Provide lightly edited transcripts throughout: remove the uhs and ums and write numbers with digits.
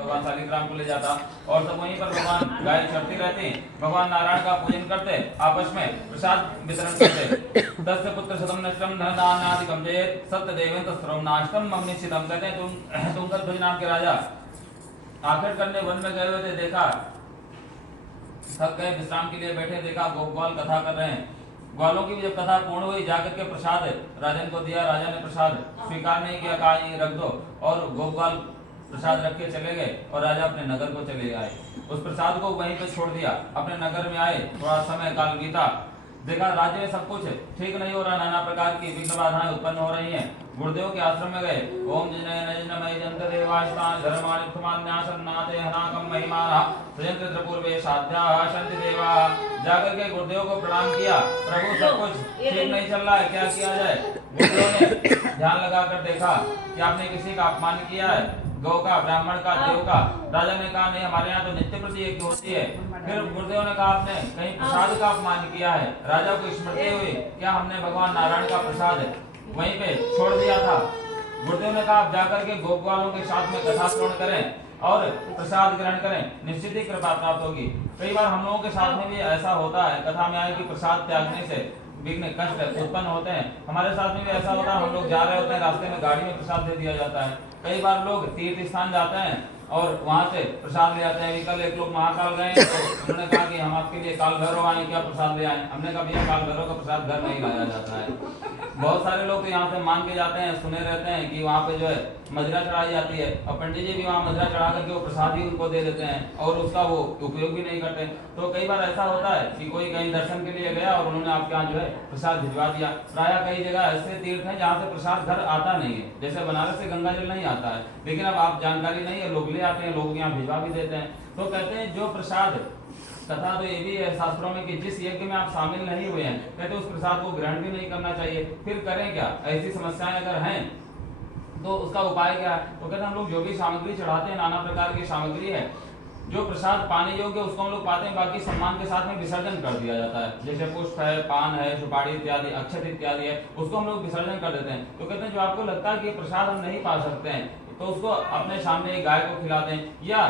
भगवान शालिग्राम को ले जाता और सब वहीं पर भगवान गाय चढ़ती रहती, भगवान नारायण का पूजन करते, आपस में प्रसाद वितरण करते। तस्य पुत्र शतम नष्टम धनदानादिकम चेत सत्य देवेन तस्त्रम नाष्टम मग्निशितम। कहते हैं तुंगध्वज नाम के राजा आखिर करने वन में गए हुए थे, देखा थक गए, विश्राम के लिए बैठे, देखा गोपाल कथा कर रहे हैं। ग्वालों की भी जब कथा पूर्ण हुई, जाकर के प्रसाद राजन को दिया, राजा ने प्रसाद स्वीकार नहीं किया, कहा ये रख दो, और गोपाल प्रसाद रख के चले गए और राजा अपने नगर को चले आए। उस प्रसाद को वहीं पे छोड़ दिया, अपने नगर में आए, थोड़ा समय काल बीता, देखा राज्य में सब कुछ ठीक नहीं हो रहा, नाना प्रकार की विघ्न बाधाएं उत्पन्न हो रही हैं। गुरुदेव के आश्रम में गए, ओम जिनय नजनमय जंत देवास्तान धर्माणि तुमान्यासन्नाते हनाकम महिमानः सयंत्र पूर्वे साध्याः शांति देवा। जाकर के गुरुदेव को प्रणाम किया, प्रभु सब कुछ ठीक नहीं चल रहा है, क्या किया जाए। गुरुदेव ने ध्यान लगाकर देखा कि आपने किसी का अपमान किया है, गौ का, ब्राह्मण का, देव का। राजा ने कहा नहीं, हमारे यहाँ तो नित्य प्रति एक होती है। फिर गुरुदेव ने कहा आपने कहीं प्रसाद का अपमान किया है। राजा को स्मृति हुई, क्या हमने भगवान नारायण का प्रसाद वहीं पे छोड़ दिया था। गुरुदेव ने कहा आप जाकर के गोपवालों के साथ में कथा श्रवण करें और प्रसाद ग्रहण करें, निश्चित ही कृपा प्राप्त होगी। कई बार हम लोगों के साथ में भी ऐसा होता है, कथा में आए कि प्रसाद त्यागने से विघ्न कष्ट उत्पन्न होते हैं। हमारे साथ में भी ऐसा होता है, हम लोग जा रहे होते हैं, रास्ते में गाड़ी में प्रसाद दे दिया जाता है। कई बार लोग तीर्थ स्थान जाते हैं और वहां से प्रसाद ले आते हैं। कल एक लोग महाकाल गए तो उन्होंने कहा कि हम आपके लिए काल भैरव आए, क्या प्रसाद ले आए। हमने कहा भैया काल भैरव का प्रसाद घर नहीं लाया जाता है। बहुत सारे लोग तो यहाँ से मान के जाते हैं, सुने रहते हैं कि वहाँ पे जो है मदिरा चढ़ाई जाती है और पंडित जी भी वहाँ मदिरा चढ़ा करके वो प्रसाद ही उनको दे देते हैं और उसका वो उपयोग भी नहीं करते। तो कई बार ऐसा होता है कि कोई कहीं दर्शन के लिए गया और उन्होंने आपके यहाँ जो है प्रसाद भिजवा दिया। प्राय कई जगह ऐसे तीर्थ हैं जहाँ से प्रसाद घर आता नहीं है, जैसे बनारस से गंगा जल नहीं आता है, लेकिन अब आप जानकारी नहीं है, लोग ले आते हैं, लोग यहाँ भिजवा भी देते हैं। तो कहते हैं जो प्रसाद, कथा तो ये भी है शास्त्रों में कि जिस यज्ञ में आप शामिल नहीं हुए हैं, कहते उस प्रसाद को ग्रहण भी नहीं करना चाहिए। फिर करें क्या, ऐसी समस्याएं अगर हैं तो उसका उपाय क्या है। तो कहते हैं हम लोग जो भी सामग्री चढ़ाते हैं, नाना प्रकार की सामग्री है, जो प्रसाद पाने योग्य उसको हम लोग पाते हैं, बाकी सम्मान के साथ में विसर्जन कर दिया जाता है। जैसे पुष्प है, पान है, सुपारी इत्यादि, अक्षत इत्यादि है, उसको हम लोग विसर्जन कर देते हैं। तो कहते हैं जो आपको लगता है कि प्रसाद हम नहीं पा सकते हैं, तो उसको अपने सामने एक गाय को खिला दें या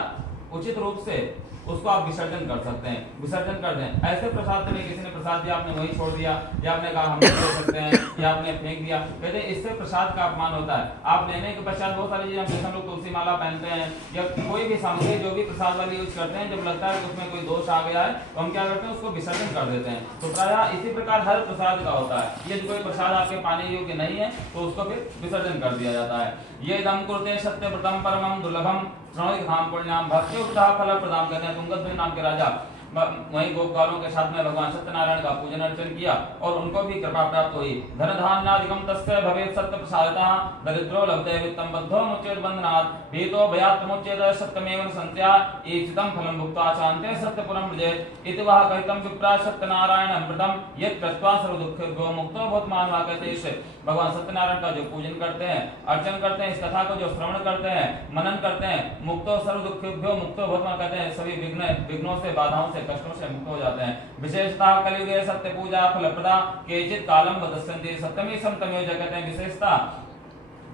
उचित रूप से उसको आप विसर्जन कर सकते हैं, विसर्जन कर दें। ऐसे प्रसाद तो नहीं किसी ने प्रसाद दिया आपने वही छोड़ दिया, या आपने कहा हम नहीं ले सकते हैं, या आपने फेंक दिया। कहते हैं इससे प्रसाद का अपमान होता है। आप लेने के पश्चात बहुत सारी चीजें, जैसे हम लोग तुलसी माला पहनते हैं या कोई भी सामग्री जो भी प्रसाद वाली यूज करते हैं, जब लगता है कि उसमें कोई दोष आ गया है तो हम क्या करते हैं, उसको विसर्जन कर देते हैं। तो प्रायः इसी प्रकार हर प्रसाद का होता है। यदि कोई प्रसाद आपके पाने योग्य नहीं है तो उसको फिर विसर्जन कर दिया जाता है। ये दम कुरुते सत्य व्रतम परमम दुर्लभम श्रवणिक धाम पुण्याम भक्त्युक्तः फल प्रदान। कहते हैं तुंगध्वज नाम के राजा वहीं गोपकालों के साथ में भगवान सत्यनारायण का पूजन अर्चन किया और उनको भी कृपा प्राप्त हुई। धन धान्यादिकम तस्य भवेत् सत्य प्रसादतः दरिद्रो लभते वित्तम बद्धो मुच्येत बंधनात् भीतो भयात् मुच्येत सत्यमेव संत्या ईप्सितं फलं भुक्त्वा शान्ते सत्यपुरं व्रजेत् इति वह कहितं विप्रा सत्यनारायण अमृतम यत् कृत्वा सर्व दुःखेभ्यो मुक्तो भवत् मानवा। कहते इससे भगवान सत्यनारायण का जो पूजन करते हैं, अर्चन करते हैं, इस कथा को जो श्रवण करते हैं, मनन करते हैं, मुक्तो सर्व दुःखेभ्यो मुक्तो भवत्, कहते हैं सभी विघ्नों से, बाधाओं से, कष्टों से मुक्त हो जाते हैं। विशेषतः कलियुगे सत्य पूजा फलप्रदा केचित् कालम वदस्यन्ति सप्तमी समतमयो। कहते हैं विशेषता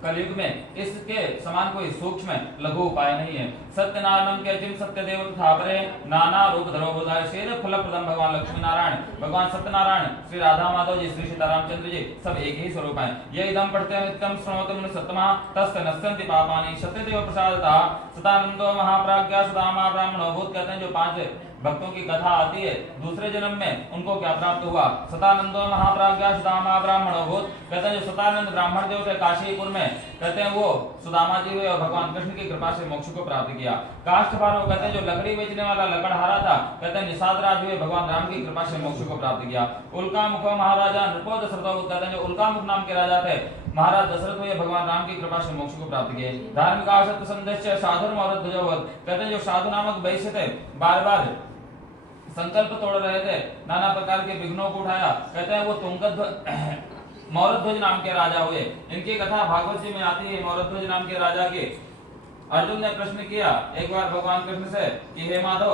कलयुग में इसके समान कोई सूक्ष्म लघु उपाय नहीं है। सत्यनारायण के जिम सत्य देव थापरे नाना रूप धरो बुधाय शेर फल प्रदम। भगवान लक्ष्मी नारायण, भगवान सत्यनारायण, श्री राधा माधव जी, श्री सीतारामचंद्र जी सब एक ही स्वरूप हैं। ये इदम पढ़ते हैं नित्यम श्रवतम सत्तमा तस्य नश्यन्ति पापानि सत्यदेव प्रसादतः सदानंदो महाप्राज्ञा सदामा ब्राह्मणो भूत। कहते हैं जो 5 भक्तों की कथा आती है दूसरे जन्म में उनको क्या प्राप्त हुआ, सतानंदो महाप्राज्ञा सुदामा ब्राह्मणो भूत। कहते हैं जो सतानंद ब्राह्मण देव थे काशीपुर में, कहते हैं वो सुदामा जी हुए और भगवान कृष्ण की कृपा से मोक्ष को प्राप्त किया। काष्ठभारो, कहते हैं जो लकड़ी बेचने वाला लकड़हारा था, कहते हैं निषाद राज हुए, भगवान राम की कृपा से मोक्ष को प्राप्त किया। उल्कामुख महाराजा नृपो दशरथ, कहते हैं जो उल्कामुख नाम के राजा थे, महाराज दशरथ हुए, भगवान राम की कृपा से मोक्ष को प्राप्त किए। धार्मिक आसक्त संदेश साधु मौरत ध्वजवत, कहते हैं जो साधु नामक वैश्य थे, बार बार संकल्प तोड़ रहे थे, नाना प्रकार के विघ्नों को उठाया। कहते हैं वो तुंगध्वज मौरध्वज नाम के राजा हुए। इनकी कथा भागवत जी में आती है। मौरध्वज नाम के राजा के अर्जुन ने प्रश्न किया एक बार भगवान कृष्ण से कि हे माधव,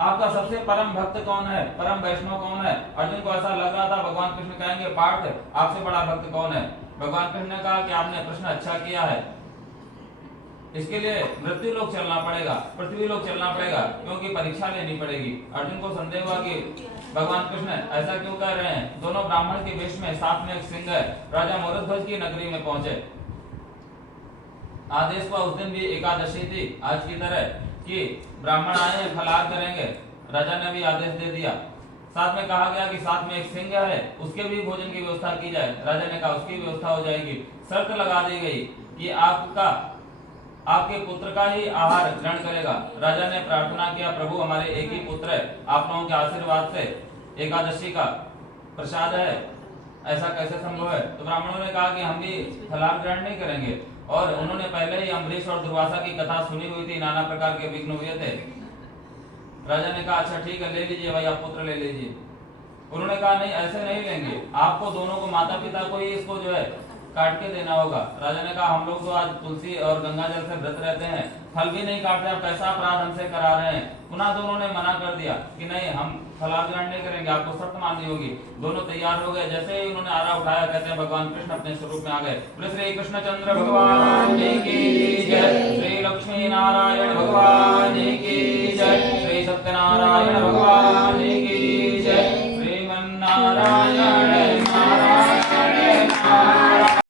आपका सबसे परम भक्त कौन है, परम वैष्णव कौन है। अर्जुन को ऐसा लग रहा था भगवान कृष्ण कहेंगे पार्थ आपसे बड़ा भक्त कौन है। भगवान कृष्ण ने कहा कि आपने प्रश्न अच्छा किया है। इसके लिए मृत्यु लोक चलना पड़ेगा, पृथ्वी लोक चलना पड़ेगा, क्योंकि परीक्षा लेनी पड़ेगी। अर्जुन को संदेह हुआ कि भगवान कृष्ण ऐसा क्यों कह रहे हैं। दोनों ब्राह्मण के वेश में, साथ में एक सिंह है। राजा मोरध्वज की नगरी में पहुंचे। आदेश हुआ, उस दिन भी एकादशी थी आज की तरह, कि ब्राह्मण आए हैं, फलाहार करेंगे। राजा ने भी आदेश दे दिया। साथ में कहा गया कि साथ में एक सिंह है, उसके भी भोजन की व्यवस्था की जाए। राजा ने कहा उसकी व्यवस्था हो जाएगी। शर्त लगा दी गई कि आपके पुत्र का ही आहार ग्रहण करेगा। राजा ने प्रार्थना किया, प्रभु हमारे एक ही पुत्र है, आप लोगों के आशीर्वाद से एकादशी का प्रसाद है, ऐसा कैसे संभव है। तो ब्राह्मणों ने कहा कि हम भी फलाहार ग्रहण नहीं करेंगे। और उन्होंने पहले ही अम्बरीश और दुर्वासा की कथा सुनी हुई थी, नाना प्रकार के विघ्न हुए थे। राजा ने कहा अच्छा ठीक है, ले लीजिए भाई, आप पुत्र ले लीजिए। उन्होंने कहा नहीं, ऐसे नहीं लेंगे, आपको दोनों को, माता पिता को ही इसको जो है काट के देना होगा। राजा ने कहा हम लोग तो आज तुलसी और गंगा जल से व्रत रहते हैं, फल भी नहीं काट रहे, आप कैसा अपराध हमसे करा रहे हैं। पुनः दोनों ने मना कर दिया कि नहीं, हम फलाहार ग्रहण नहीं करेंगे, आपको शर्त माननी होगी। दोनों तैयार हो गए। जैसे ही उन्होंने आरा उठाया, कहते हैं भगवान कृष्ण अपने स्वरूप में आ गए। बोले श्री कृष्णचंद्र भगवान की जय, श्री लक्ष्मी नारायण भगवान की जय, श्री सत्यनारायण भगवान